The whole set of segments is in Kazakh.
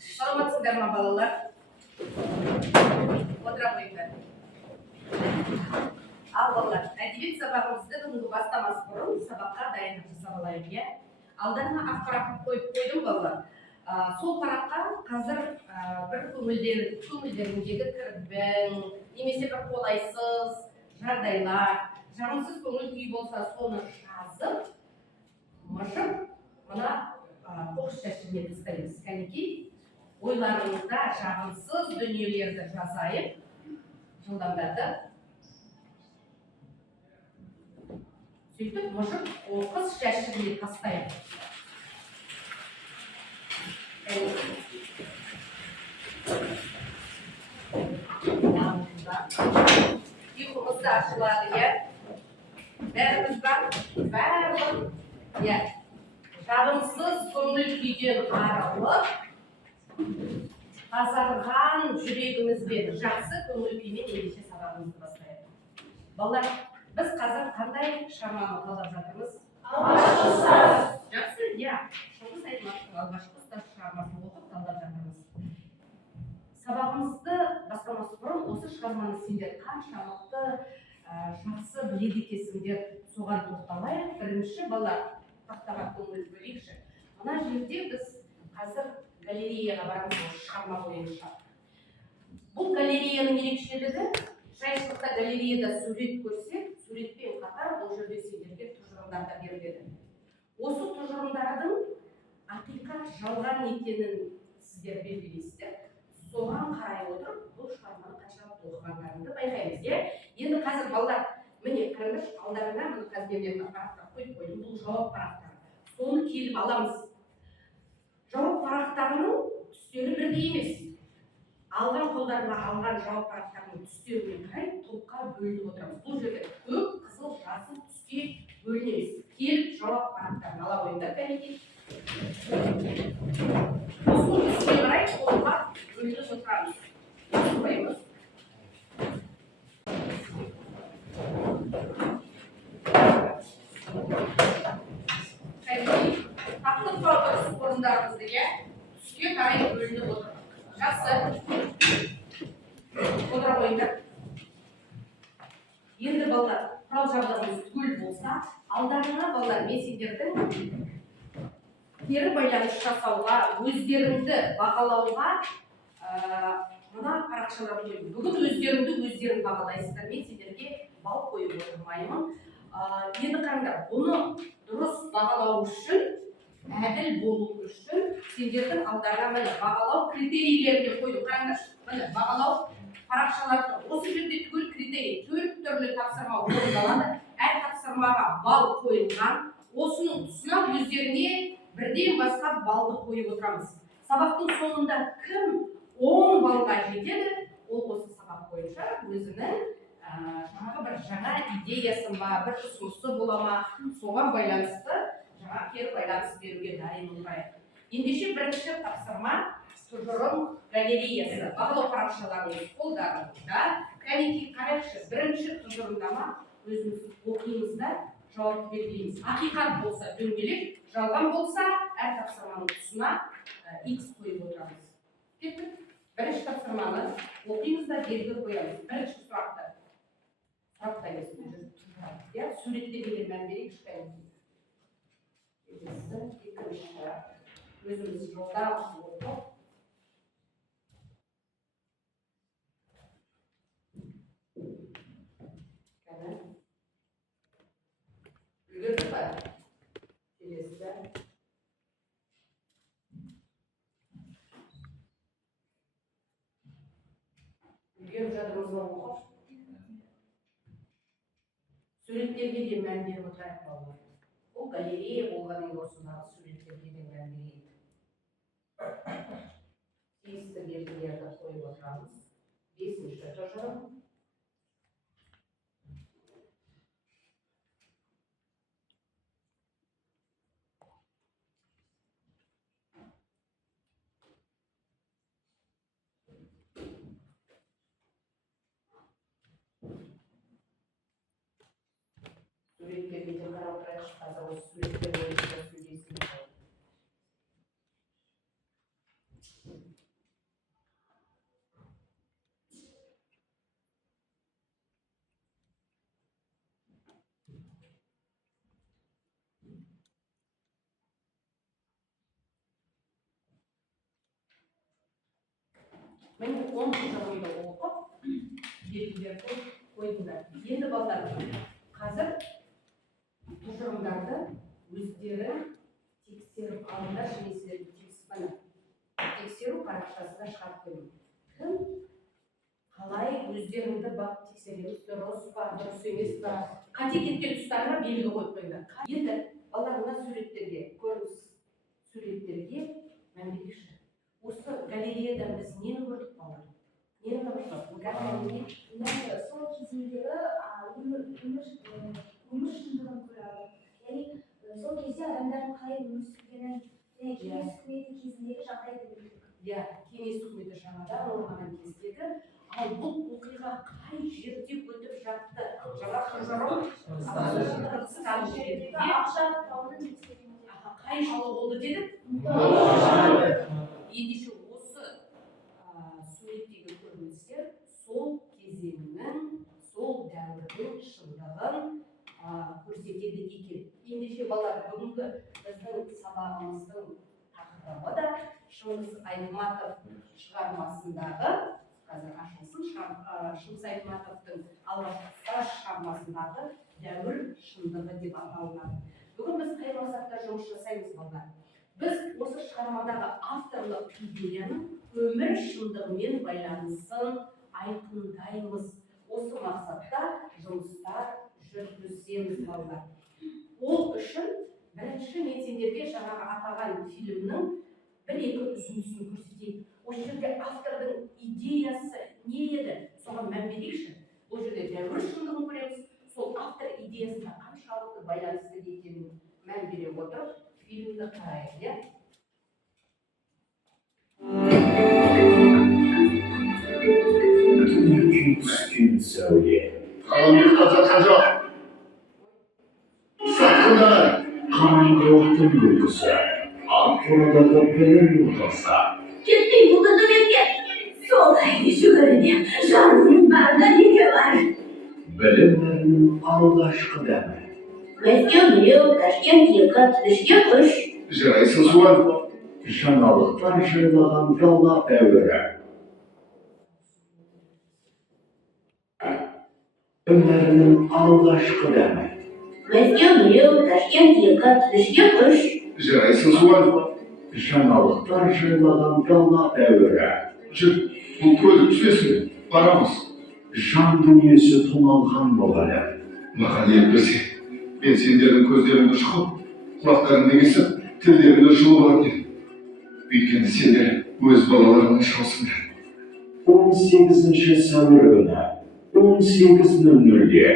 Саламатсыздар ма балалар? Отыра қойыңдар. Ал балалар, әдебиет сабағымызды бүгінгі бастамас бұрын сабаққа дайындық жасап алайық, иә? Алдарына ақ парақ қойып қойдым балалар. Сол параққа қазір бір көңілдеріңдегі кірбің, немесе бір қолайсыз жағдайлар, жағымсыз көңіл күй болса, соны жазып, мыжып, мына қоқыс жәшігіне тастаймыз. Кәнекей, ойларыңызда жағымсыз дүниелерді жазайық, жылдамдатып. Сөйтіп, мыжып, қоқыс жәшігіне тастайық. Ұйқымыз да ашылады, иә? Бәріміз бар? Бәріміз? Иә. Жағымсыз көңіл күйден арылып, тазарған жүрегімізбен жақсы көңіл күймен ендеше сабағымызды бастайық. Балалар, біз қазір қандай шығарманы талдап жатырмыз? Алғашқы ұстаз. Жақсы, иә. Шыңғыс Айтматовтың алғашқы ұстаз шығармасын оқып талдап жатырмыз. Сабағымызды бастамас бұрын осы шығарманы сендер қаншалықты жақсы біледі екенсіңдер, соған тоқталайық. Бірінші балалар, тақтаға көңіл бөлейікші. Мына жерде біз қазір галереяға барамыз шығарма бойынша. Бұл галереяның ерекшелігі, жайшылықта галереяда сурет көрсек, суретпен қатар бұл жерде сендерге тұжырымдар да беріледі. Осы тұжырымдардың ақиқат жалған екенін сіздер белгілейсіздер. Соған қарай отырып, бұл шығарманы қаншалықты оқығандарыңды байқаймыз, иә? Енді қазір балалар, міне қараңдаршы, алдарына міне қазір парақтар қойып қойдым, бұл жауап парақтары. Соны келіп аламыз. Жауап парақтарының түстері бірдей емес. Алған қолдарына алған жауап парақтарының түстеріне қарай топқа бөлініп отырамыз. Бұл жерде көк, қызыл, жасыл түске бөлінеміз. Келіп жауап парақтарын ала қойыңдар, кәнекей. Осы түске қарай қолға бөлініп отырамыз. Қойымыз. Кәнекей, тақтық бағдырсы орындарымызды, иә? Түске қарай бөлініп отырамыз. Жақсы. Отыра қойыңдар. Енді балалар, құрал жабдығымыз түгел болса, алдарына балалар, мен сендердің кері байланыс жасауға, өздеріңді бағалауға мына парақшалар қойып. Бүгін өздерің бағалайсыздар. Мен сендерге бал қойып отырмаймын. Енді қараңдар, бұны дұрыс бағалау үшін, әділ болу үшін сендердің алдарына міне бағалау критерийлеріне қойдым. Қараңдаршы, міне бағалау парақшаларды. Осы жерде түгел критерий, 4 түрлі тапсырма орындалады. Әр тапсырмаға бал қойылған. Осының тұсына өздеріне бірден бастап балды қойып отырамыз. Сабақтың соңында кім 10 балға жетеді, ол осы сабақ бойынша өзінің бір жаңа идеясы ма, бір ұсынысы бола ма, соған байланысты жаңа кері байланыс беруге дайын болайық. Ендеше бірінші тапсырма тұжырым галереясы. Бағалау парақшаларыңыз қолдарыңызда. Кәнекей қарайықшы, бірінші тұжырымдама өзіміз оқимыз да жауапты белгілейміз. Ақиқат болса дөңгелек, жалған болса әр тапсырманың тұсына X қойып отырамыз. Кеттік. Бірінші тапсырманы оқимыз да белгі қоямыз. Бірінші сұрақты. Сұрақта емес, суретте деген мән берейік кәнекей. Екінші. Өзіміз жолда оқып. Үлгерді ба? Келесі. Үлгеріп жатырмызға оқып. Суреттерге де мән беріп отырайық балалар. Бұл галерея болғанның осындағы суреттерге де мән берейік. Тиісті белгілерді қойып отырамыз. Бесінші тұжырым. Суреттерге де қарап тұрайықшы, қазір осы суреттер бойынша сөйлесін. Мен 10 жылда оқып, белгілерді қойдыңдар. Енді балдар, қазір тұжырымдарды өздері тексеріп алыңдар, және тексеру парақшасына шығарып қойдым. Кім қалай өздеріңді бап тексереміз, дұрыс па, дұрыс емес па, қате кеткен тұстарына белгі қойып қойыңдар. Енді балдар мына суреттерге, көріңіз, суреттерге мән берейікші. Осы галереядан біз нені көрдік балдар? Нені тамашаладық? Сол кезіндегі өмір шындығын көреді. Яғни сол кезде адамдардың қалай өмір сүргенін, кеңес үкіметі кезіндегі жағдайды білдік. Иә, кеңес үкіметі жаңадан орнаған кездегі, ал бұл оқиға қай жерде өтіп жатты? Жаңа Қырғызстан жерінде Ақжар тауының етегінде. Қай жылы болды дедік? Ендеше осы суреттегі көріністер сол кезеңнің, сол дәуірдің шындығын көрсетеді екен. Ендеше балалар, бүгінгі біздің сабағымыздың тақырыбы да Шыңғыс Айтматов шығармасындағы, қазір ашылсын, Шыңғыс Айтматовтың алғашқы шығармасындағы дәуір шындығы деп аталынады. Бүгін біз қай мақсатта жұмыс жасаймыз балалар? Біз осы шығармадағы авторлық идеяның өмір шындығымен байланысын айқындаймыз. Осы мақсатта жұмыстар жүргіземіз балалар. Ол үшін бірінші мен сендерге жаңағы атаған фильмнің бір-екі үзіндісін көрсетейін. Осы жерде автордың идеясы не еді? Соған мән берейікші. Бұл жерде дәуір шындығын көреміз. Сол автор идеясына қаншалықты байланысты екенін мән бере отырып, фильмді қарайық, иә? Түскен сәуле. Қаламдықта жатқан жоқ. Сатқындар, қараңғылықтың күлкісі. Ақ қорадағы білім ортасы. Кетпей бұлдырды бетке. Солай жүгіріне жанының барында неге бар? Білімдерінің алғашқы дәмі. Мәскеу біреу, Ташкент екі, Бішкек үш. Жарайсыз жуан. Жаңалықтар жайлаған дала дәуірі. Білімдерінің алғашқы дәмі. Мәскеу біреу, Ташкент екі, Бішкек үш. Жарайсыз жуан. Жаңалықтар жайлаған дала дәуірі. Жүр, бұл көлік түсесің, барамыз. Жан дүниесі тоналған болғаны. Маған ел берсе, мен сендердің көздеріңді шұқып, құлақтарыңды кесіп, тілдеріңді жұлып алатын. Өйткені сендер өз балаларыңның шаусыңдар. 18 сәуір күні 18:00-де.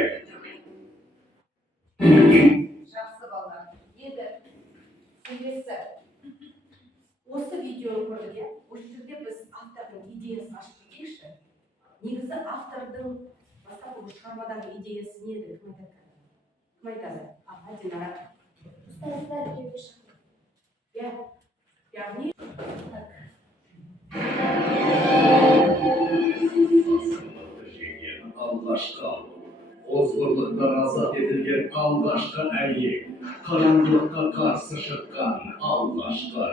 Жақсы балалар. Енді келесі осы видеоны көрдік, иә? Осы жерде біз автордың идеясын ашып кетейікші. Негізі автордың бастапқы шығармадағы идеясы не еді? Кім айтады? Динара. Ұстаздар біреуге шықты. Иә. Яғни Жеген алғашқы озбырлықтан азат етілген алғашқы әйел, қараңғылыққа қарсы шыққан алғашқы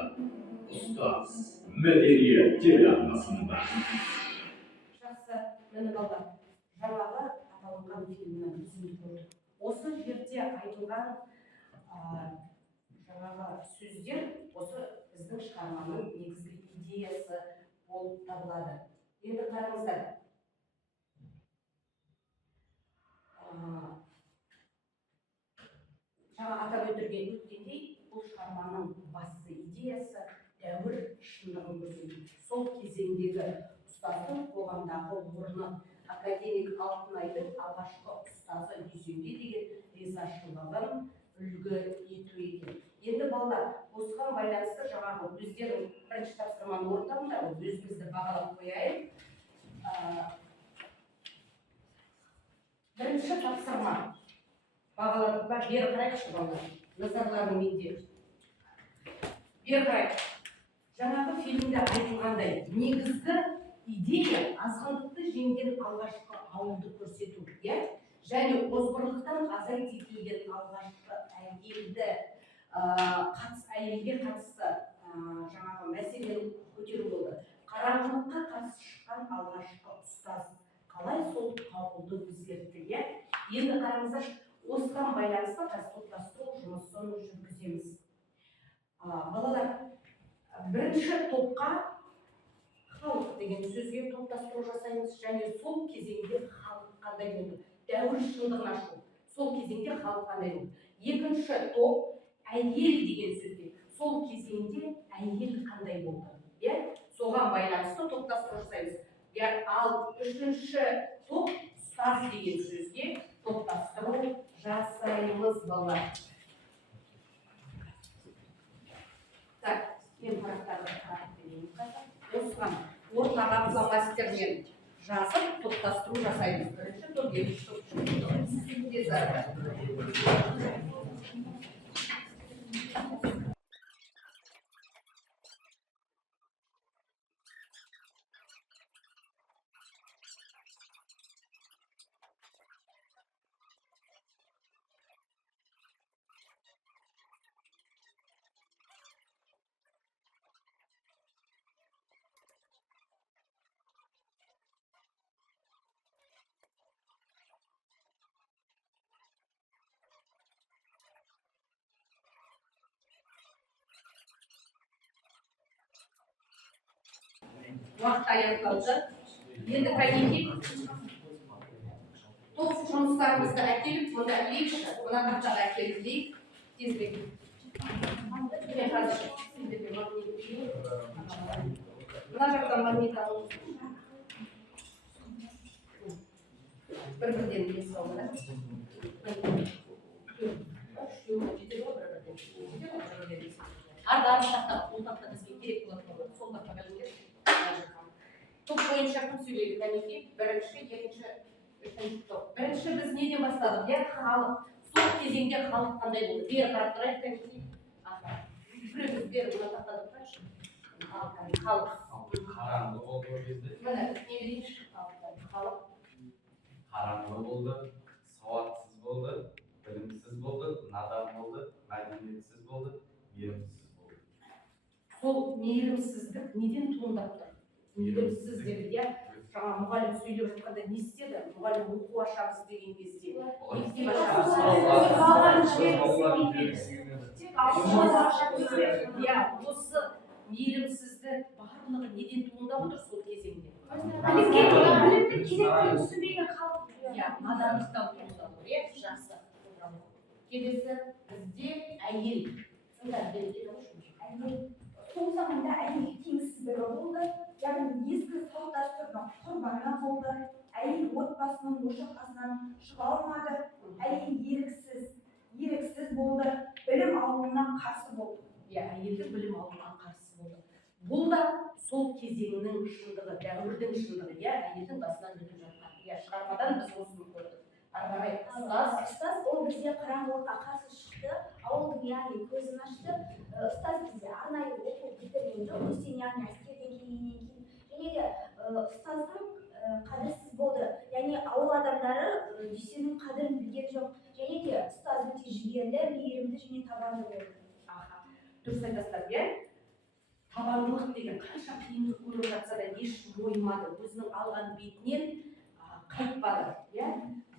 ұстаз, мәдениет телеарнасында. жақсы, мені балалар, жаңағы аталынған фильмнің үзінді көрдік. Осы жерде айтылған жаңағы сөздер осы біздің шығарманың негізгі идеясы болып табылады. Енді қараңыздар. Жаңа атап өткендей, бұл шығарманың басты идеясы дәуір шындығын көрсету. Сол кезеңдегі ұстаздың қоғамдағы орны, академик Алтынайдың алғашқы ұстазы Дүйсенге деген ризашылығын үлгі ету екен. Енді балалар, осыған байланысты жаңағы өздерің бірінші тапсырманы орындаңдар, өзімізді бағалап қояйық. Бірінші тапсырма. Бағаладық ба? Бері қарайықшы балалар. Назарларың менде. Бері қарайық. жаңағы фильмде айтылғандай негізгі идея азғындықты жеңген алғашқы ауылды көрсету, иә? Және озбырлықтан азат етілген алғашқы әйелге қатысты жаңағы мәселені көтеру болды. Қараңғылыққа қарсы шыққан алғашқы ұстаз қалай сол ауылды өзгертті, иә? Енді қараңыздар, осыған байланысты қазір топтастыру жұмысын жүргіземіз. Балалар, бірінші топқа халық деген сөзге топтастыру жасаймыз, және сол кезеңде халық қандай болды? Дәуір шындығын ашу. Сол кезеңде халық қандай болды? Екінші топ әйел деген сөзге. Сол кезеңде әйел қандай болды? Соған байланысты топтастыру жасаймыз. Ал үшінші топ ұстаз деген сөзге топтастыру жасаймыз, балалар. Так, мен парақтарды қарап берейін. Осыған ортаға фломастермен жазып топтастыру жасаймыз. Бірінші топ, екінші топ, үшінші топ. Уақыт аяқталды. Енді кәнекей топ жұмыстарымызды әкеліп, мұнда ілейікші, мына тақтаға әкеліп, тезірек. Мен қазір сендерге магнит берейін. Мына жақтан магнит алыңыз. Бір-бірден бес алды. Арда тақта, ол тақта бізге керек болады. Сол тақта бәліңдер. Топ бойынша кім сөйлейді, кәнекей? Бірінші, екінші, үшінші топ. Бірінші біз неден бастадық? Халық. Сол кезеңде халық қандай болды? Бері қарап тұрайық, кәнекей. Біреуіміз бері бұна тақтадық қайшы? Халық. Қараңғы болды ол кезде. Міне, не берейінші? Халық. Қараңғы болды, сауатсыз болды, білімсіз болды, надан болды, мәдениетсіз болды, мейірімсіз болды. Сол мейірімсіздік неден туындап тұр? Мейірімсіз деді, иә? Жаңа мұғалім сөйлеп жатқанда не істеді? Мұғалім оқу ашамыз деген кезде. Осы мейірімсіздік барлығы неден туындап отыр сол кезеңде? Білімді керектігін түсінбеген халық. Надандықтан туындап отыр, жақсы. Келесі бізде әйел. Сол заманда әйел теңсіздігі болды, яғни ескі салт дәстүрдің құрбаны болды, әйел отбасының ошаққасынан шыға алмады, әйел еріксіз болды, білім алуына қарсы болды. Әйелдің білім алуына қарсы болды. Бұл да сол кезеңнің шындығы, дәуірдің шындығы, әйелдің басынан өтіп жатқан. Шығармадан біз осыны көрдік. Ұстаз ол бізде қараңғылыққа қарсы шықты, ауылдың яғни көзін ашты. Ұстаз бізде арнайы оқу бітірген жоқ, өстен яғни әскерден келгеннен кейін. Және де ұстаздың қадірсіз болды, яғни ауыл адамдары дүйсеннің қадірін білген жоқ. Және де ұстаз өте жігерлі, мейірімді және табанды болды. Дұрыс айтасыздар, табандылық деген қанша қиындық көріп жатса да еш мойымады, өзінің алған бетінен қайтпады.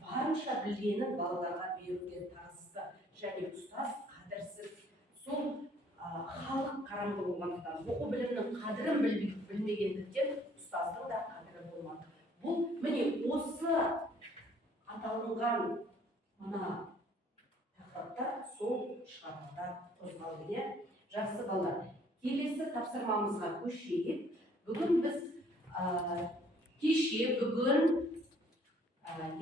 Барынша білгенін балаларға беруден тырысты, және ұстаз қадірсіз. Сол халық қараңғы болғандықтан, оқу білімнің қадірін білмегендіктен ұстаздың да қадірі болмады. Бұл міне осы аталынған мына тақырыптар сол шығармада қозғалды. Жақсы балалар, келесі тапсырмамызға көшейік. Бүгін біз бүгін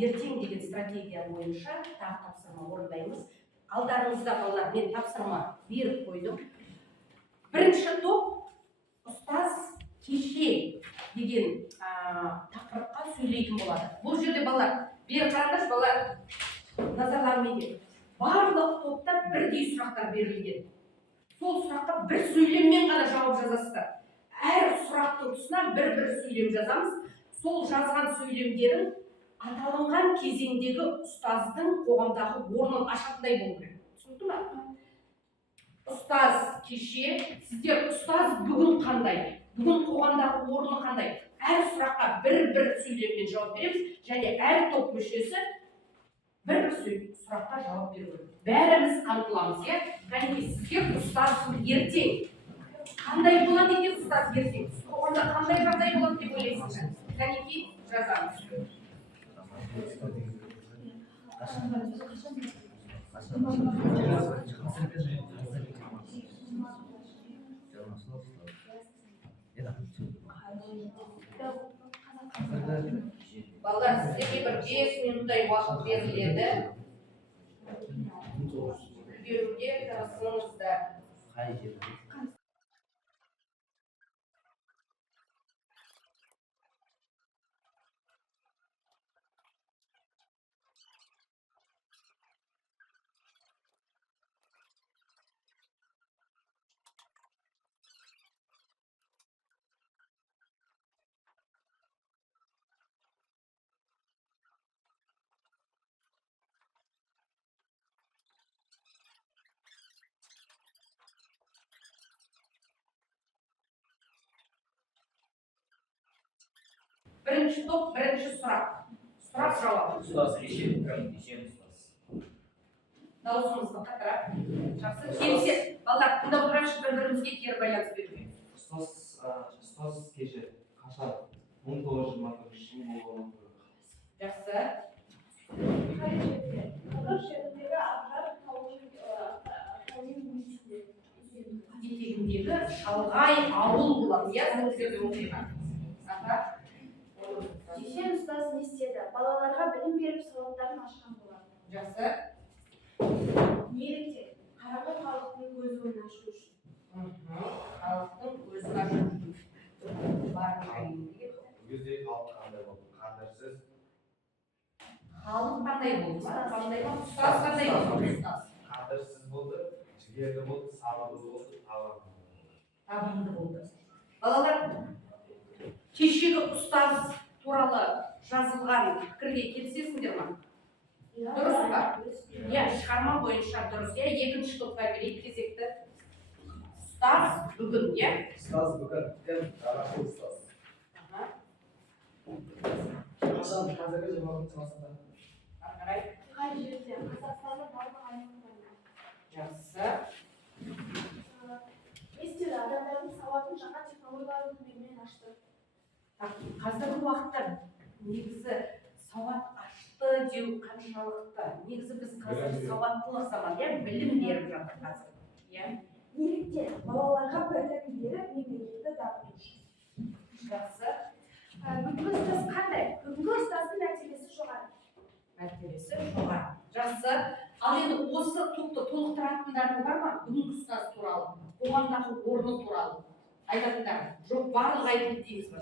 ертең деген стратегия бойынша тағы тапсырма орындаймыз. Алдарыңызда балалар, мен тапсырма беріп қойдым. Бірінші топ ұстаз кеше деген тақырыпқа сөйлейтін болады. Бұл жерде балалар, бері қараңдаршы балалар, назарларымен барлық топта бірдей сұрақтар берілген. сол сұраққа бір сөйлеммен ғана жауап жазасыздар. Әр сұрақтың тұсына бір сөйлем жазамыз. Сол жазған сөйлемдерін аталынған кезеңдегі ұстаздың қоғамдағы орнын ашатындай болу керек. Түсінікті ме? Ұстаз кеше, сіздер ұстаз бүгін қандай? Бүгін қоғамдағы орны қандай? Әр сұраққа бір сөйлеммен жауап береміз, және әр топ мүшесі бір сұраққа жауап беру керек. Бәріміз қамтыламыз, иә? Кәнекей, сіздер ұстаз ертең қандай болады екен ұстаз ертең? Қоғамда қандай жағдай болады деп ойлайсыздар? Кәнекей, жазамыз. Балалар, сіздерге бір 5 минуттай уақыт беріледі. Үлгеруге тырысыңыздар. Бірінші топ, бірінші сұрақ. Сұрақ жауап. Ұстаз кешен ұстаз. Дауысымызды қатырап. Жақсы. Келсе, балалар, тыңдап отырайықшы, бір-бірімізге кері байланыс беруге. Ұстаз кеше қашан 1924 жыл болған. Жақсы. Етегіндегі шалғай ауыл болады, иә, сіздердің оқиға. Кешен ұстаз не істеді? Балаларға білім беріп сауаттарын ашқан болады. Жақсы. Неліктен? Қарапайым халықтың көзін ашу үшін. Халықтың көзін ашу үшін. Өзде халық қандай болды? Қадірсіз. Халық қандай болды? Қандай болды? Ұстаз қандай болды? Қадірсіз болды, жігерлі болды, сабырлы болды, табанды болды. Балалар, кешегі ұстаз туралы жазылған пікірге келісесіңдер ме? Дұрыс па? Иә, шығарма бойынша дұрыс. Иә, екінші топқа берейік кезекті. Ұстаз бүгін, иә? Ұстаз бүгін, кім? Дарақы ұстаз. Қашан қазіргі жиырма жасында? Қарай. Қай жерде? Қазақстанның барлық аймақтарында. Жақсы. Естелі адамдардың сауатын жаңа технологиялардың көмегімен ашты. Қазіргі уақытта негізі сауат ашты деу қаншалықты? Негізі біз қазір сауаттылық заман, иә, білім беріп жатыр қазір. Иә. Неліктен? Балаларға білім беріп мемлекетті дамыту үшін. Жақсы. Бүгінгі ұстаз қандай? Бүгінгі ұстаздың мәртебесі жоғары. Мәртебесі жоғары. Жақсы. Ал енді осы топты толықтыратындар бар ма? Бүгінгі ұстаз туралы, қоғамдағы орны туралы айтатындар. Жоқ, барлық айтылды дейміз ба?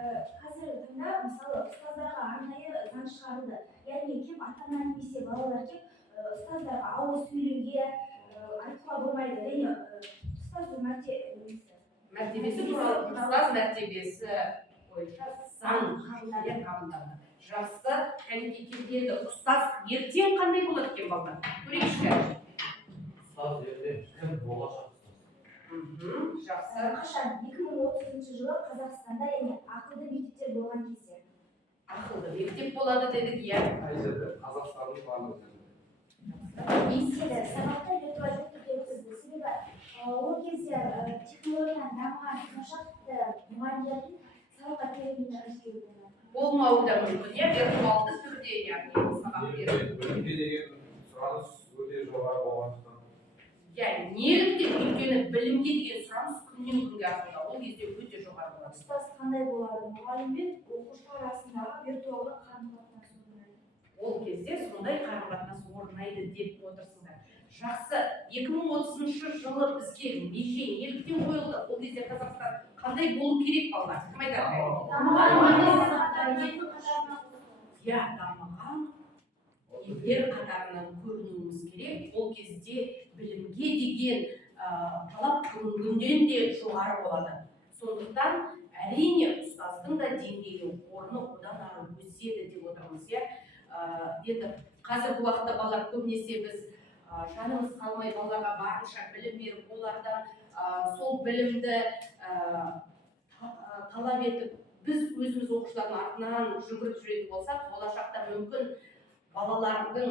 Қазіргі таңда мысалы ұстаздарға арнайы заң шығарылды. Яғни кем ата-ана немесе балалар кеп ұстаздарға ауыз сөйлеуге айтуға болмайды. Және ұстаздың мәртебесі туралы ұстаз мәртебесі бойынша заң қабылданды. Жақсы. Кәнекей келгенде ұстаз ертең қандай болады екен балалар? Көрейікші. Ұстаз ертең кім? Болашақ ұстаз. Жақсы. Қашан? 2030 жылы Қазақстанда яғни ақылды мектептер болған кезде. Ақылды мектеп болады дедік, иә. Қай жерде? Қазақстанның барлық жерінде. Естелі, сабақта виртуалды түрде өткізді. Себебі ол кезде технологияның дамыған болашақты мұғалімдердің сабаққа келгенін іздеуді. Болмауы да мүмкін, иә, виртуалды түрде, яғни сабақ беру. Білімге деген сұраныс өте жоғары болғандықтан. Иә, неліктен? Өйткені білімге деген сұраныс күннен күнге артуда. Ол кезде өте жоғары болады. Ұстаз қандай болады? Мұғалім мен оқушылар арасындағы виртуалды қарым-қатынас орнайды. Ол кезде сондай қарым-қатынас орнайды деп отырсыңдар. Жақсы. 2030 жылы бізге меже неліктен қойылды? Ол кезде Қазақстан қандай болу керек балалар? Кім айтады? Иә, дамыған елдер қатарынан көрінуіміз керек. Ол кезде білімге деген талап бүгінгіден де жоғары болады. Сондықтан әрине ұстаздың да деңгейі орны одан ары өседі деп отырмыз, иә. Енді қазіргі уақытта балалар көбінесе біз жанымыз қалмай балаларға барынша білім беріп, олардан сол білімді талап етіп, біз өзіміз оқушылардың артынан жүгіріп жүретін болсақ, болашақта мүмкін балалардың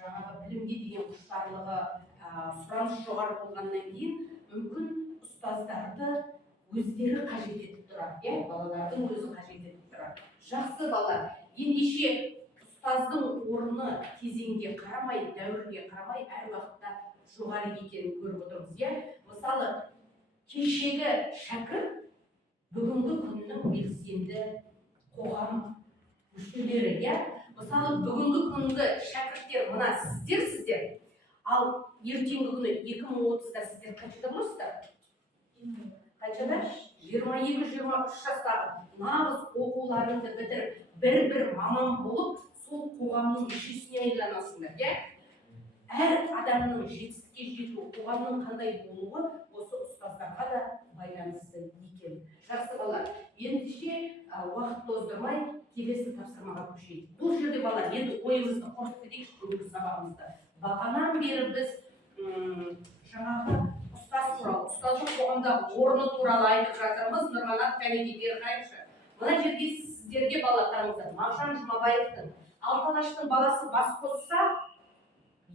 жаңағы білімге деген құштарлығы, сұраныс жоғары болғаннан кейін мүмкін ұстаздарды өздері қажет етіп тұрады, иә, балалардың өзі қажет етіп тұрады. Жақсы балалар, ендеше ұстаздың орны кезеңге қарамай, дәуірге қарамай әр уақытта жоғары екенін көріп отырмыз, иә. Мысалы, кешегі шәкірт бүгінгі күннің белсенді қоғам мүшелері, иә. Мысалы, бүгінгі күнгі шәкірттер мына сіздер, ал ертеңгі күні 2030-да сіздер қаншада боласыздар? Қаншада? 22-23 жастағы нағыз оқуларыңды бітіріп, бір маман болып, сол қоғамның мүшесіне айланасыңдар, иә? Әр адамның жетістікке жетуі, қоғамның қандай болуы осы ұстаздарға да байланысты екен. Жақсы балалар, ендеше уақыт тоздырмай келесі тапсырмаға көшейік. Бұл жерде балалар, енді ойымызды қорытып кетейік бүгінгі сабағымызды. Бағанан бері біз жаңағы ұстаз туралы, ұстаздың қоғамдағы орны туралы айтып жатырмыз. Нұрманат, кәнеки бері қайықшы. Мына жерге сіздерге балаларыңыздар Мағжан Жұмабаевтың Алтын алаштың баласы бас қосса,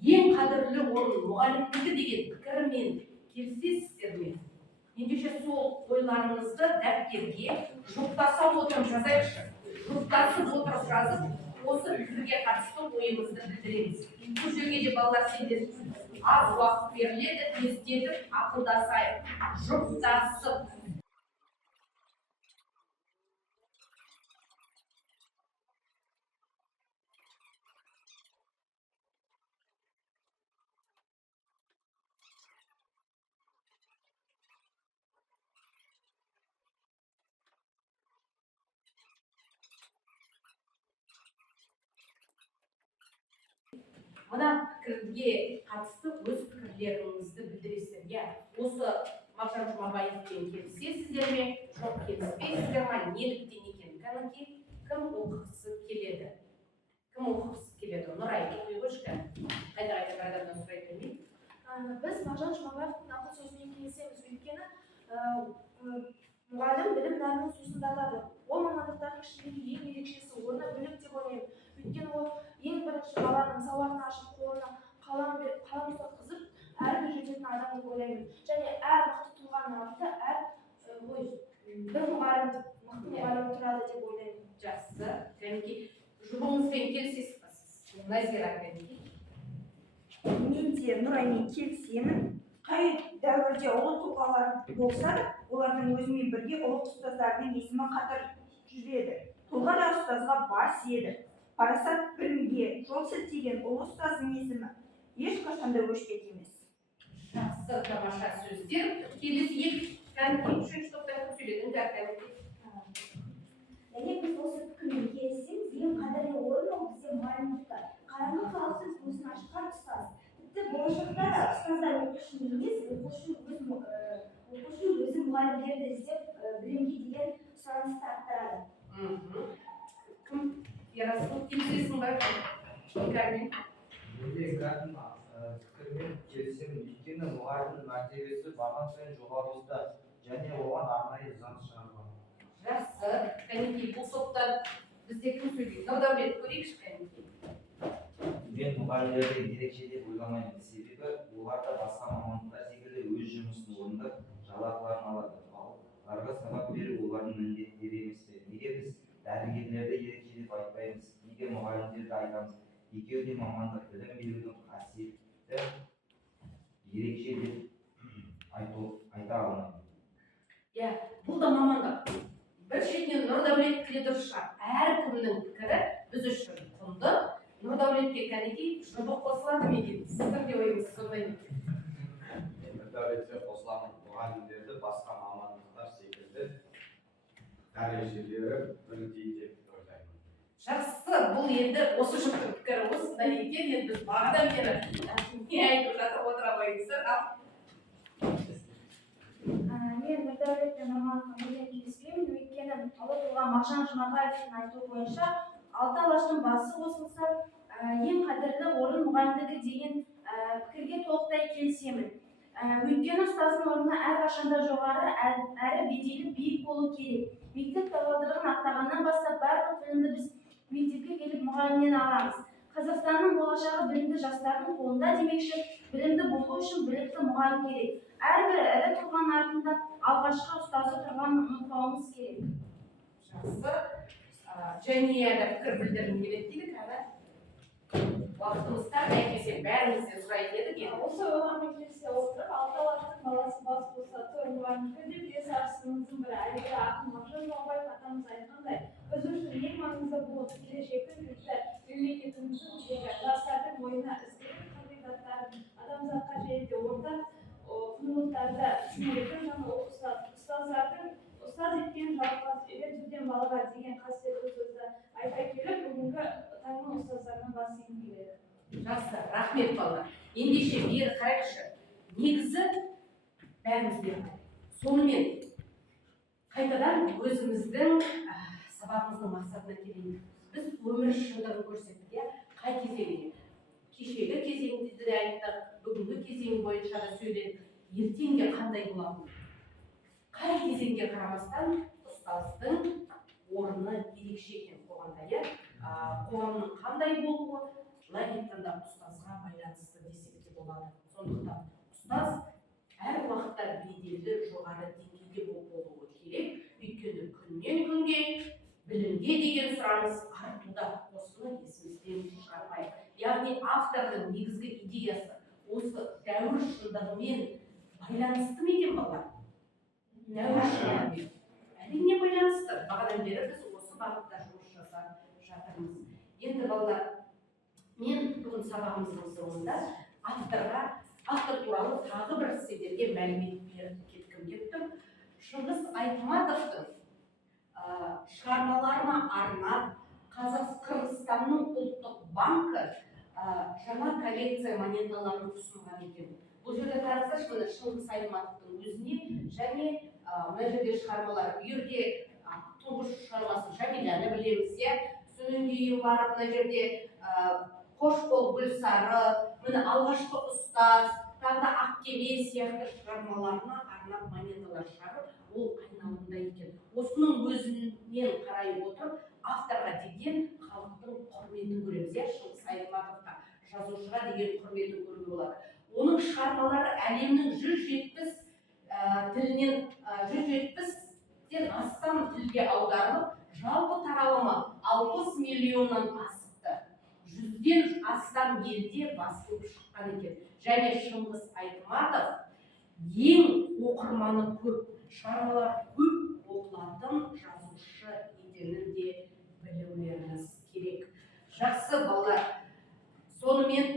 ең қадірлі орын мұғалімдікі деген пікірмен келісесіздер ме? Ендеше сол ойларыңызды дәптерге жұптаса отырып жазайықшы. Жұптасып отырып жазып, осы пікірге қатысты ойымызды білдіреміз. Бұл жерге де балалар сендер аз уақыт беріледі, тестетіп, ақылдасайық. Жұптасып. Мына пікірге қатысты өз пікірлеріңізді білдіресіздер, иә. Осы Мағжан Жұмабаевпен келісесіздер ме? Жоқ, келіспейсіздер ме? Неліктен екен? Кім оқығысы келеді? Кім оқығысы келеді? Нұрай, оқи қойшы. Қайда бірден сұрай бермейді. Біз Мағжан Жұмабаевтың ақыл сөзіне келісеміз, өйткені мұғалім білім нәрінің сөзін датады. Ол мамандықтардың ішіндегі ең ерекшесі, оны білік деп ойлаймын. Өйткені ол ең бірінші баланың сауатын ашып, қолына қалам ұстатқызып, әрбір жететін адам деп ойлаймын. Және әр мықты тұлғаның алдында бір мұғалім, мықты мұғалім тұрады деп ойлаймын. Жақсы. Кәнеки, жұбыңызбен келісесіз бе сіз? Назира кәнеки. Мен де Нұраймен келісемін. Қай дәуірде ұлы тұлғалар болса да, олардың өзімен бірге ұлы ұстаздардың есімі қатар жүреді. Тұлға да ұстазға бас еді. Парасат білімге жол сілтеген ұлы ұстаздың есімі ешқашанда өшпек емес. Жақсы, тамаша сөздер. Келесі кәнеки, үшінші топтан сөйледіңдер кәнеки. Және біз осы пікірмен келісеміз, ең қадірлі орын ол бізде мұғалімдікі. Қараңғы халықтың көзін ашқан ұстаз. Тіпті болашақта да ұстаздар оқушыны емес, оқушы өзі мұғалімдерді іздеп білімге деген сұранысты арттырады. Кім? Ярасыл, келісесің бе? Икармен. Пікірмен келісемін. Өйткені мұғалімнің мәртебесі барған сайын жоғарылауда және оған арнайы заң шығарылған. Жақсы. Кәнеки, бұл топта бізде кім сөйлейді? Нұрдәулет, көрейікші кәнеки. Мен мұғалімдерді ерекше деп ойламаймын. Себебі олар да басқа мамандықтар секілді өз жұмысын орындап жалақыларын алады. Оларға сабақ беру олардың міндеттері емес пе? Неге біз дәрігерлерді ерекше деп айтпаймыз? Неге мұғалімдерді айтамыз? Екеуі де мамандық, білім берудің қасиеті ерекше деп айта алмаймын. Иә, бұл да мамандық. Бір шетінен Нұрдәулет келе дұрыс шығар. Әркімнің пікірі біз үшін құнды. Нұрдәулетке кәнеки жұбы қосылады ма екен? Сіздің де ойыңыз сондай ма? Нұрдәулетке қосыламын. Мұғалімдерді басқа мамандықтар секілді дәрежелері бірдей деп ойлаймын. Жақсы, бұл енді осы жұптың пікірі осындай екен. Енді біз бағадан бері не айтып жатыр отыра қойыңыздар. нұрдәулет пен нұрмановқа мүлдем келіспеймін. Өйткені алда тұрған мағжан жұмабаевтың айтуы бойынша 6 алаштың басы қосылса ең қадірлі орын мұғалімдікі деген пікірге толықтай келісемін. Өйткені ұстаздың орны әрқашанда жоғары әрі беделі биік болу керек. Мектеп табалдырығын аттағаннан бастап барлық білімді біз мектепке келіп мұғалімнен аламыз. Қазақстанның болашағы білімді жастардың қолында демекші, білімді болу үшін білікті мұғалім керек. Әрбір ірі тұлғаның артында алғашқы ұстазы тұрғанын ұмытпауымыз керек. Жақсы. Және де пікір білдіргім келеді дедік, уақытымызда әйтпесе бәрімізден сұрайтын едік. Осы ойлармен келісе отырып, 6 алаштың баласы бас қосса мұғалімдікі деп бес арысымыздың бірі әйгілі ақын мағжан жұмабаев атамыз айтқандай, біз үшін ең маңызды бұл келешектің кілті мемлекетіміздің жастардың бойына ізгілік қағидаттарын, адамзатқа және ортақ құндылықтарды сіңіретін жаңа ұстаздардың ұстаз еткен жалғас үйретуден балаға деген қасиетті сөзді айта келіп, бүгінгі таңның ұстаздарына бас иім келеді. Жақсы, рахмет балалар. Ендеше бері қарайықшы. Негізі бәріміз берді. Сонымен қайтадан өзіміздің сабағымыздың мақсатына келейік. Біз өмір шындығын көрсеттік, қай кезеңде? Кешегі кезеңде де айттық, бүгінгі кезең бойынша да сөйледік. Ертең де қандай болады? Қай кезеңге қарамастан ұстаздың орны ерекше екен қоғамда, қоғамның қандай болуы, былай айтқанда ұстазға байланысты десек те болады. Сондықтан ұстаз әр уақытта беделді жоғары деңгейде болуы керек. Өйткені күннен күнге білімге деген сұраныс артуда. Осыны есімізден шығармайық. Яғни автордың негізгі идеясы осы дәуір шындығымен байланысты ма екен балалар? Дәуір шындығымен әрине байланысты. Бағадан бері біз осы бағытта жұмыс жасап жатырмыз. Енді балалар, мен бүгін сабағымыздың соңында автор туралы тағы бір сіздерге мәлімет беріп кеткім келіп тұр. Шыңғыс Айтматовтың шығармаларына арнап Қырғызстанның ұлттық банкі жаңа коллекция монеталарын ұсынған екен. Бұл жерде қарасаңыз, мына Шыңғыс Айтматовтың өзіне және мына жерде шығармалар, бұл жерде тұңғыш шығармасын Жәмиләні білеміз, содан кейін барып мына жерде Қош бол Гүлсары, міне алғашқы ұстаз, тағы да Ақкеме сияқты шығармаларына арнап монеталар шығарып, ол айналымда екен. Осының өзінен қарай отырып, авторға деген халықтың құрметін көреміз. Шыңғыс Айтматовқа, жазушыға деген құрметін көруге болады. Оның шығармалары әлемнің 170-ден астам тілге аударылып, жалпы таралымы 60 миллионнан асыпты. 100-ден астам елде басылып шыққан екен. Және Шыңғыс Айтматов ең оқырманы көп, шығармалары көп оқылатын жазушы екенін де білулеріңіз керек. Жақсы балалар, сонымен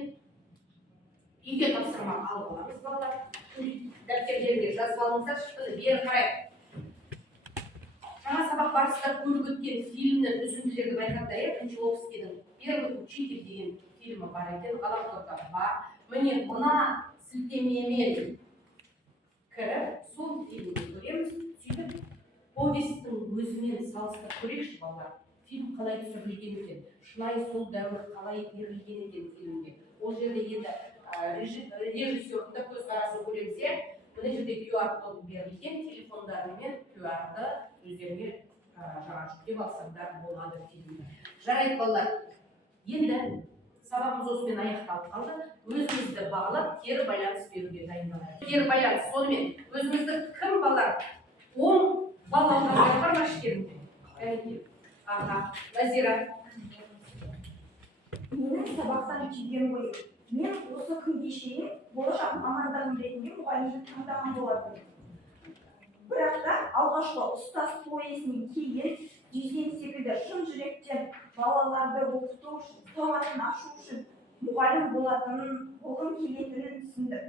үйге тапсырма алып аламыз балалар. Дәптерлерге жазып алыңыздар, шықты бері қарай. Жаңа сабақ барысында көріп өткен фильмнің үзінділерді байқатайық. Кончаловскийдің «Первый учитель» деген фильмі бар екен, ғаламторда бар. Міне мына сілтемемен кіріп, сол фильмді көреміз. Сөйтіп, повестің өзімен салыстырып көрейікші балалар. Фильм қалай түсірілген екен, шынайы сол дәуір қалай берілген екен фильмде. Ол жерде енді режиссердің көзқарасын көреміз. Мына жерде QR-код берілген, телефондарымен QR-ды өздеріңе жүктеп алсаңдар болады фильмді. Жарайды балалар, енді сабағымыз осымен аяқталып қалды. Өзімізді бағалап, кері байланыс беруге дайындалайық. Кері байланыс, сонымен өзімізді кім балалар? 10 балл алғандар бар ма іштерінде? Назира. Менің сабақтан түйгенім ғой. Мен осы күнге шейін болашақ мамандығым ретінде мұғалімді таңдаған болатынмын. Бірақ та алғашқы ұстаз повесінен кейін Дүйсен секілді шын жүректен балаларды оқыту үшін, сауатын ашу үшін мұғалім болғым келетінін түсіндім.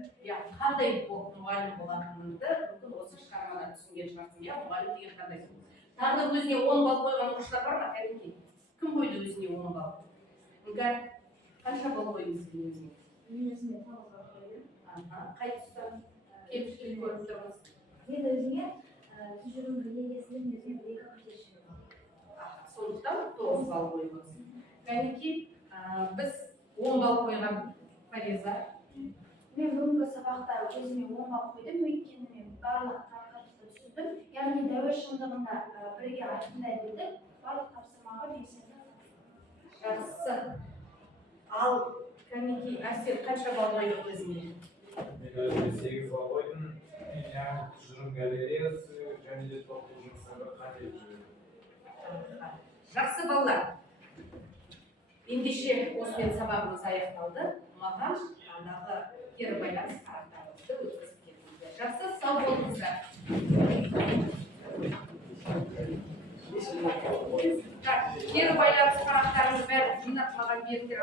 Қандай мұғалім болатыныңды мүмкін осы шығармадан түсінген шығарсың. Мұғалім деген қандай сөз. Тағы да өзіне 10 балл қойған оқушылар бар ма? Кім қойды өзіне 10 балл? Қанша балл қойдыңыз өзіне? Өзіне 9 балл қойдым. Қай тұста кемшілік көріп тұрмыз? Мен өзіме тұжырым егесінің өзіне бір екі көтерші. Сондықтан 9 балл қойыңыз. Кәнекей, біз 10 балл қойған Фариза. Мен бүгінгі сабақта өзіме 10 балл қойдым, өйткені мен барлық тақырыпты түсіндім. Яғни дәуір шындығында бірге айқындай білдік, барлық тапсырмаға белсенді. Жақсы. Ал Кәнекей, Әсел қанша балл қойдың өзіне? Мен өзіме 8 балл қойдым. Яғни тұжырым галереясы және де топтық жұмыстарға қате жүреді. Жақсы балалар. Ендеше осымен сабағымыз аяқталды. Маған андағы кері байланыс қарақтарымызды өткізіп кетіңіздер. Жақсы, сау болыңыздар. Кері байланыс қарақтарымыз бәрі жинап маған беріңдер.